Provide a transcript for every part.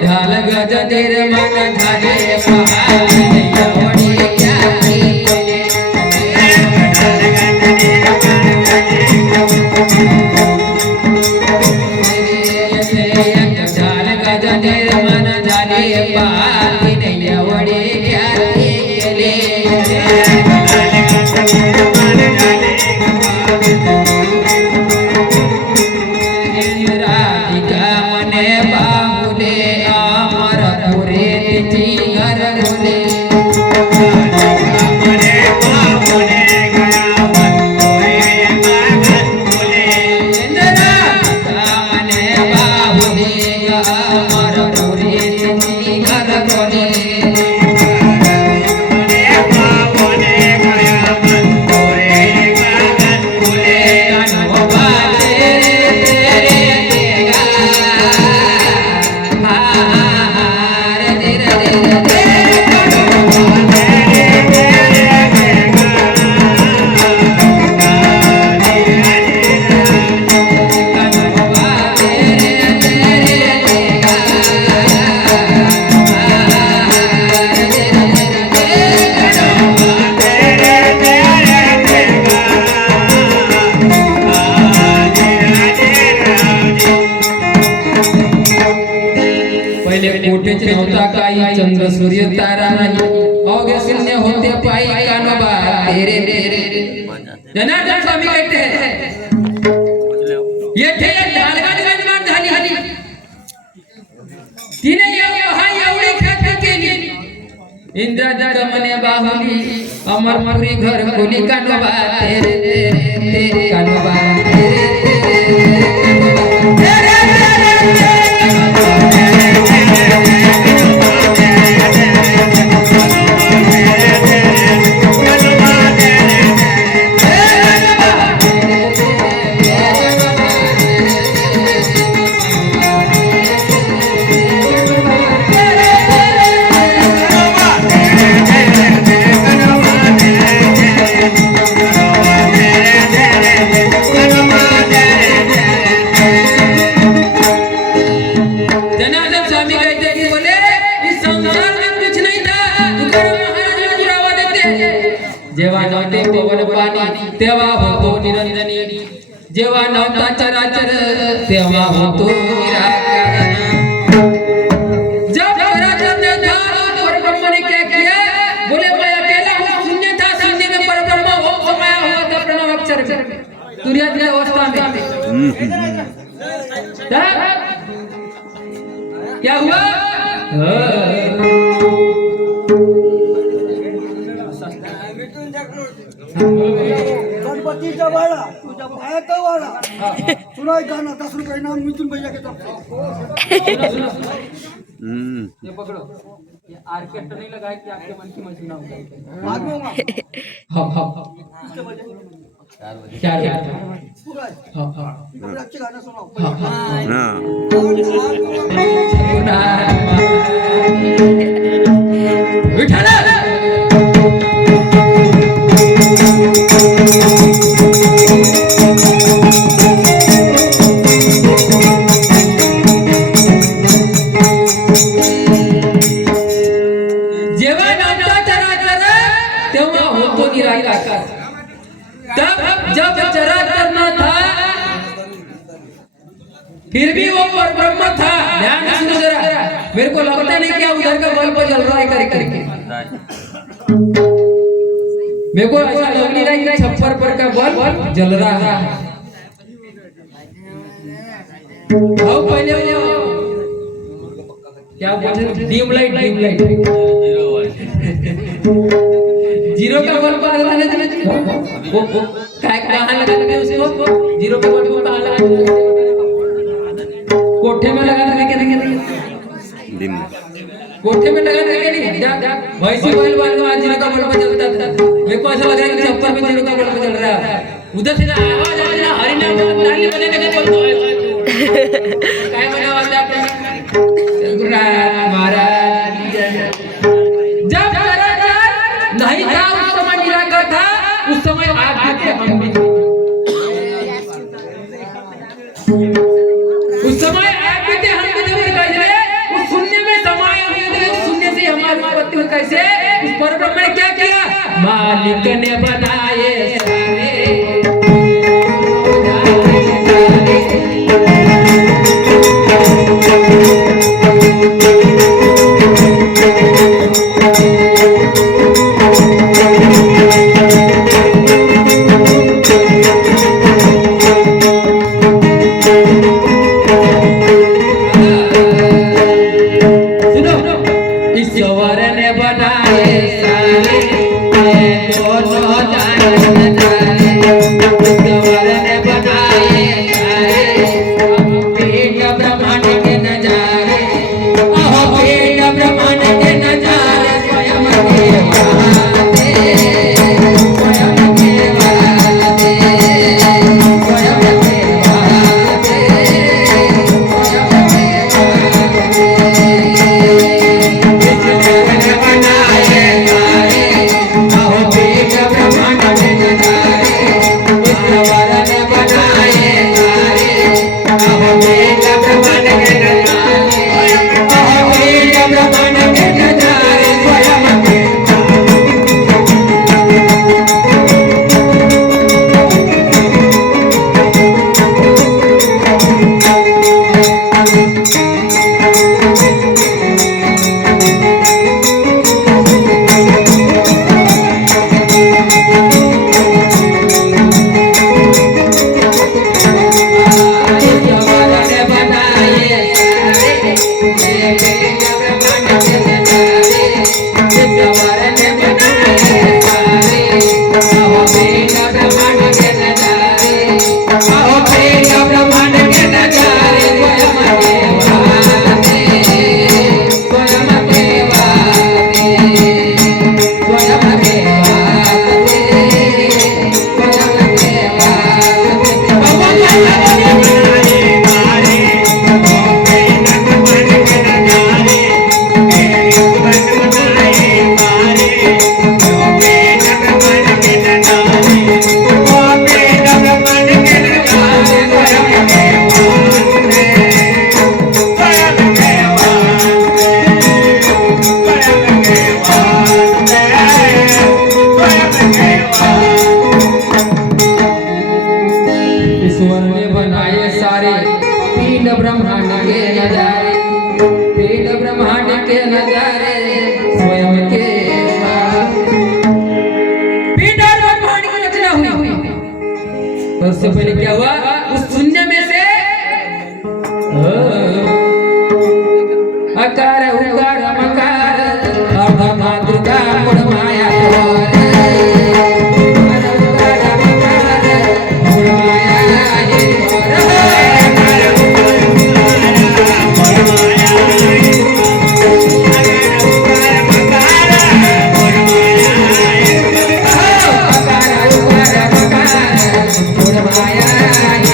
ढाल गज तेरे मन ढाले पहाड़ी क्या ढाल गज तेरे मन ढाले पहाड़ी नैया वड़ी क्या नव्हता काही चंद्र सूर्य तारा नाही अवघे शून्य होते पायी कानोबा तेरे तेरे जनार्दन स्वामी कहते हैं येथे ढालगड निर्माण झाली हली तिने एवढी ख्याती केली इंद्राजी कमने बाहुली अमरपुरी घर खोली कानोबा तेरे तेरे कानोबा तेरे जेव्हा नव्हते पवन पाणी तेव्हा होतो निरंजनी जेव्हा नव्हता चराचर तेव्हा होतो निराकार जब चराचर ने था परब्रह्म ने क्या किया बोले मैं अकेला हूँ शून्य था शून्य में परब्रह्म हो समाया हुआ था प्रणव अक्षर में तुरंत अवस्था में क्या हुआ गणपतीचा वाडा तुझ्या पायाचा वाडा सुनाय गाणं 10 रुपये नाम मिथून भैया के तरफ ये पकड़ो ये ऑर्केस्ट्रा नहीं लगाए कि आपके मन की मशीन होगा मागूंगा हाँ कितने बजे 4 बजे पूरा हाँ हाँ बड़ा अच्छा गाना सुनाओ विठ्ठल तब जब चराचर करना था फिर भी वो परब्रह्म था। ध्यान से सुनो जरा, मेरे को लगता नहीं क्या उधर का बल्ब जल रहा है करके। मेरे को ऐसा लग नहीं रहा है कि छप्पर पर का बल्ब जल रहा है। आओ पहले वो क्या बोलते, डीम लाइट जीरो का बल्ब लगा लेते वो काय कहाँ लगाते उसको, जीरो का बल्ब को कहाँ लगाते, कोठे में लगा देंगे क्या, कोठे में लगा देंगे नहीं, वैसे बल्ब आज जीरो का बल्ब जलता था। मेरे को ऐसा लग रहा है कि छप्पर में जीरो का बल्ब जल रहा है। उधर से आवाज आ रही है, हरिनाम नाली बजाने का बोलते हैं काय बनावते आपण महाराज। जब नहीं था उस समय निराकर था, उस समय आप भी थे, हम भी थे। उस समय आप भी थे, हम भी थे। उस शून्य में समाये हुए थे, उस शून्य से हमारी उत्पत्ति हुई। कैसे? उस परब्रह्म ने क्या किया? मालिक ने बनाए सारे सबसे पहले क्या हुआ? उस शून्य में से अकार उकार मकार अर्ध मातृका गुण माया Maya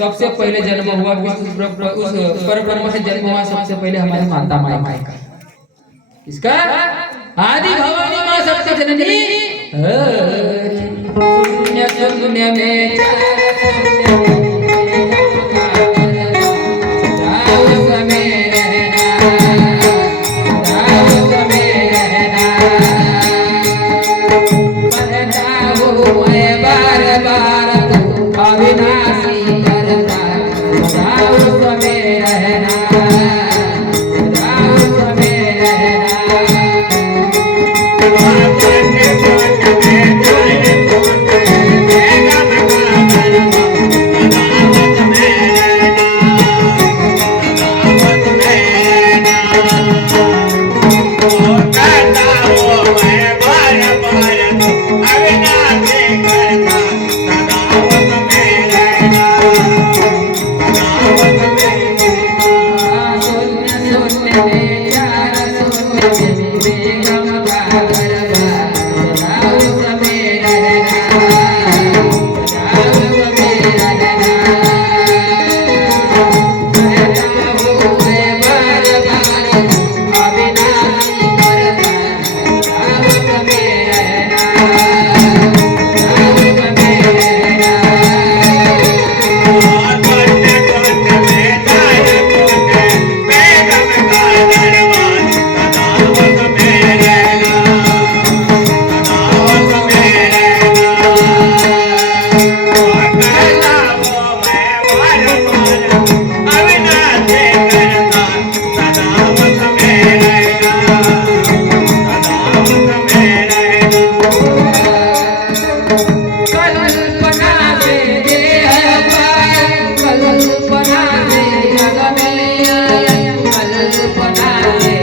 सबसे पहले जन्म हुआ उस परब्रह्म से जन्म हुआ सबसे पहले हमारी माता माई का किसका आदि भवानी माँ सबसे जननी शून्य शून्य में कल्पना से